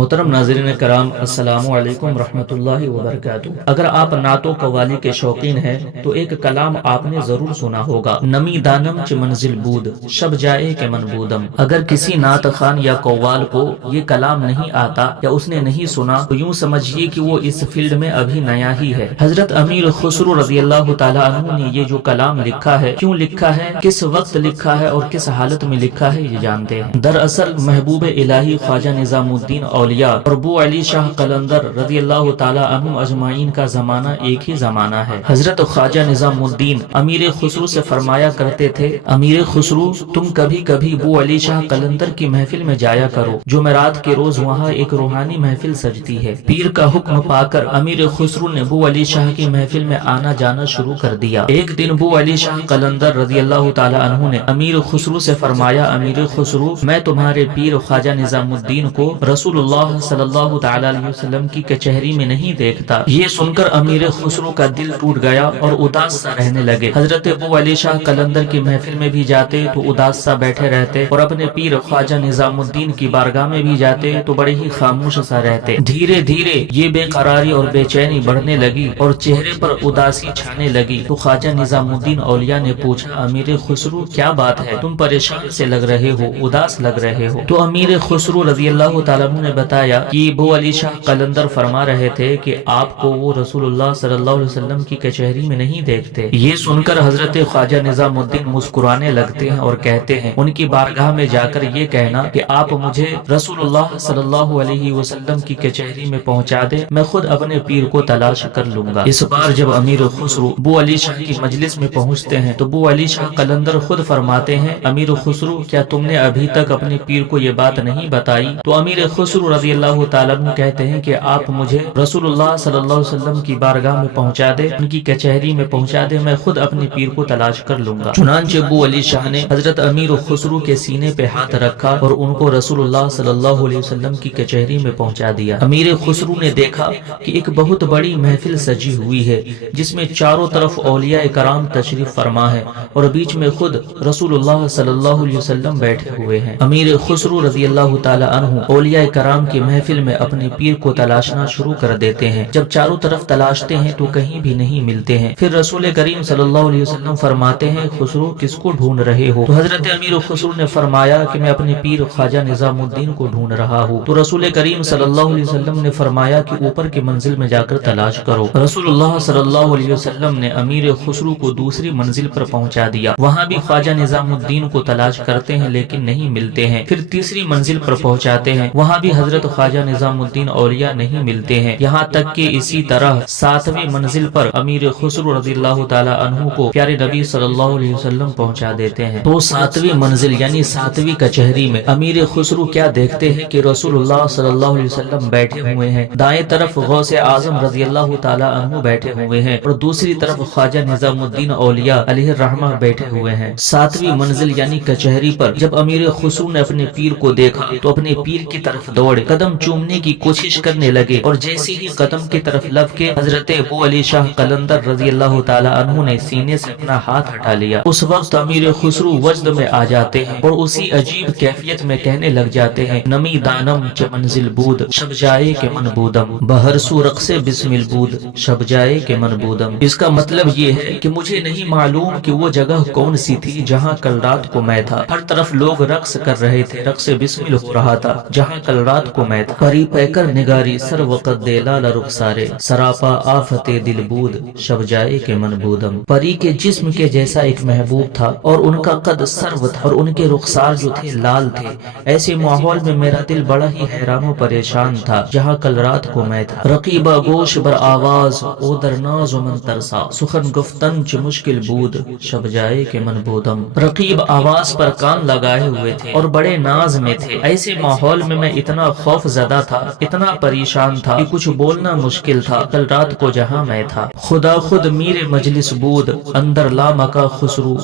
محترم ناظرین کرام، السلام علیکم ورحمۃ اللہ وبرکاتہ۔ اگر آپ نعت و قوالی کے شوقین ہیں تو ایک کلام آپ نے ضرور سنا ہوگا، نمی دانم چ منزل بود شب جائے کے من بودم۔ اگر کسی نعت خان یا قوال کو یہ کلام نہیں آتا یا اس نے نہیں سنا تو یوں سمجھیے کہ وہ اس فیلڈ میں ابھی نیا ہی ہے۔ حضرت امیر خسرو رضی اللہ تعالیٰ عنہ نے یہ جو کلام لکھا ہے، کیوں لکھا ہے، کس وقت لکھا ہے اور کس حالت میں لکھا ہے، یہ جانتے ہیں۔ دراصل محبوب الہی خواجہ نظام الدین اولیاء اور ابو علی شاہ قلندر رضی اللہ تعالیٰ عنہ اجمعین کا زمانہ ایک ہی زمانہ ہے۔ حضرت خواجہ نظام الدین امیر خسرو سے فرمایا کرتے تھے، امیر خسرو تم کبھی کبھی ابو علی شاہ قلندر کی محفل میں جایا کرو، جمعرات کے روز وہاں ایک روحانی محفل سجتی ہے۔ پیر کا حکم پا کر امیر خسرو نے ابو علی شاہ کی محفل میں آنا جانا شروع کر دیا۔ ایک دن ابو علی شاہ قلندر رضی اللہ تعالیٰ عنہ نے امیر خسرو سے فرمایا، امیر خسرو میں تمہارے پیر خواجہ نظام الدین کو رسول اللہ صلی اللہ تعالیٰ علیہ وسلم کی کچہری میں نہیں دیکھتا۔ یہ سن کر امیر خسرو کا دل ٹوٹ گیا اور اداس سا رہنے لگے۔ حضرت ابو علی شاہ قلندر کی محفل میں بھی جاتے تو اداس سا بیٹھے رہتے، اور اپنے پیر خواجہ نظام الدین کی بارگاہ میں بھی جاتے تو بڑے ہی خاموش سا رہتے۔ دھیرے دھیرے یہ بے قراری اور بے چینی بڑھنے لگی اور چہرے پر اداسی چھانے لگی۔ تو خواجہ نظام الدین اولیاء نے پوچھا، امیر خسرو کیا بات ہے، تم پریشان سے لگ رہے ہو، اداس لگ رہے ہو؟ تو امیر خسرو رضی اللہ تعالیٰ عنہ نے بتایا کہ ابو علی شاہ قلندر فرما رہے تھے کہ آپ کو وہ رسول اللہ صلی اللہ علیہ وسلم کی کچہری میں نہیں دیکھتے۔ یہ سن کر حضرت خواجہ نظام الدین مسکرانے لگتے ہیں اور کہتے ہیں، ان کی بارگاہ میں جا کر یہ کہنا کہ آپ مجھے رسول اللہ صلی اللہ علیہ وسلم کی کچہری میں پہنچا دے، میں خود اپنے پیر کو تلاش کر لوں گا۔ اس بار جب امیر خسرو ابو علی شاہ کی مجلس میں پہنچتے ہیں تو ابو علی شاہ قلندر خود فرماتے ہیں، امیر خسرو کیا تم نے ابھی تک اپنے پیر کو یہ بات نہیں بتائی؟ تو امیر خسرو رضی اللہ تعالیٰ عنہ کہتے ہیں کہ آپ مجھے رسول اللہ صلی اللہ علیہ وسلم کی بارگاہ میں پہنچا دے، ان کی کچہری میں پہنچا دے، میں خود اپنے پیر کو تلاش کر لوں گا۔ چنانچہ ابو علی شاہ نے حضرت امیر خسرو کے سینے پہ ہاتھ رکھا اور ان کو رسول اللہ صلی اللہ علیہ وسلم کی کچہری میں پہنچا دیا۔ امیر خسرو نے دیکھا کہ ایک بہت بڑی محفل سجی ہوئی ہے جس میں چاروں طرف اولیاء کرام تشریف فرما ہے اور بیچ میں خود رسول اللہ صلی اللہ علیہ وسلم بیٹھے ہوئے ہیں۔ امیر خسرو رضی اللہ تعالی عنہ اولیاء کرام کی محفل میں اپنے پیر کو تلاشنا شروع کر دیتے ہیں۔ جب چاروں طرف تلاشتے ہیں تو کہیں بھی نہیں ملتے ہیں۔ پھر رسول کریم صلی اللہ علیہ وسلم فرماتے ہیں، خسرو کس کو ڈھونڈ رہے ہو؟ تو حضرت امیر خسرو نے فرمایا کہ میں اپنے پیر خواجہ نظام الدین کو ڈھونڈ رہا ہوں۔ تو رسول کریم صلی اللہ علیہ وسلم نے فرمایا کہ اوپر کی منزل میں جا کر تلاش کرو۔ رسول اللہ صلی اللہ علیہ وسلم نے امیر خسرو کو دوسری منزل پر پہنچا دیا۔ وہاں بھی خواجہ نظام الدین کو تلاش کرتے ہیں لیکن نہیں ملتے ہیں۔ پھر تیسری منزل پر پہنچاتے ہیں، وہاں بھی حضرت خواجہ نظام الدین اولیاء نہیں ملتے ہیں، یہاں تک کہ اسی طرح ساتویں منزل پر امیر خسرو رضی اللہ تعالی عنہ کو پیارے نبی صلی اللہ علیہ وسلم پہنچا دیتے ہیں۔ تو ساتویں منزل یعنی ساتویں کچہری میں امیر خسرو کیا دیکھتے ہیں کہ رسول اللہ صلی اللہ علیہ وسلم بیٹھے ہوئے ہیں، دائیں طرف غوث اعظم رضی اللہ تعالی عنہ بیٹھے ہوئے ہیں اور دوسری طرف خواجہ نظام الدین اولیاء علیہ الرحمہ بیٹھے ہوئے ہیں۔ ساتویں منزل یعنی کچہری پر جب امیر خسرو نے اپنے پیر کو دیکھا تو اپنے پیر کی طرف دوڑے، قدم چومنے کی کوشش کرنے لگے اور جیسے ہی قدم کی طرف لب کے حضرت ابو علی شاہ قلندر رضی اللہ تعالی عنہ نے سینے سے اپنا ہاتھ ہٹا لیا۔ اس وقت امیر خسرو وجد میں آ جاتے ہیں اور اسی عجیب کیفیت میں کہنے لگ جاتے ہیں، نمی دانم چ منزل بود شب جائے کے من بودم بہر سو رقص بسم البود شب جائے کے من بودم۔ اس کا مطلب یہ ہے کہ مجھے نہیں معلوم کہ وہ جگہ کون سی تھی جہاں کل رات کو میں تھا، ہر طرف لوگ رقص کر رہے تھے، رقص بسمل ہو رہا تھا جہاں کل رات کو میں تھا۔ پری پیکر نگاری سر وقت دے لال رخسارے سراپا آفت دل بود شب جائے کے من بودم۔ پری کے جسم کے جیسا ایک محبوب تھا اور ان کا قد سرو تھا اور ان کے رخسار جو تھے لال تھے۔ ایسے ماحول میں میرا دل بڑا ہی حیران و پریشان تھا جہاں کل رات کو میں تھا۔ رقیبہ گوش بر آواز او در ناز و من ترسا سخن گفتن چ مشکل بود شب جائے کے من بودم۔ رقیب آواز پر کان لگائے ہوئے تھے اور بڑے ناز میں تھے۔ ایسے ماحول میں اتنا خوف زدہ تھا، اتنا پریشان تھا کہ کچھ بولنا مشکل تھا کل رات کو جہاں میں تھا۔ خدا خود میر مجلس بود اندر لامکا خسرو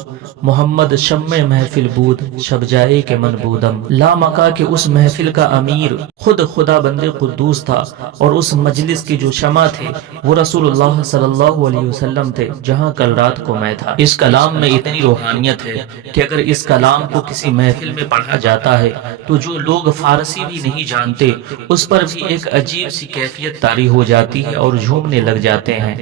محمد شمع محفل بود شب جائے کے من بودم۔ لامکا کے اس محفل کا امیر خود خدا بند قدوس تھا اور اس مجلس کی جو شمع تھے وہ رسول اللہ صلی اللہ علیہ وسلم تھے جہاں کل رات کو میں تھا۔ اس کلام میں اتنی روحانیت ہے کہ اگر اس کلام کو کسی محفل میں پڑھا جاتا ہے تو جو لوگ فارسی بھی نہیں جانتے جانتے اس پر بھی ایک عجیب سی کیفیت طاری ہو جاتی ہے اور جھومنے لگ جاتے ہیں۔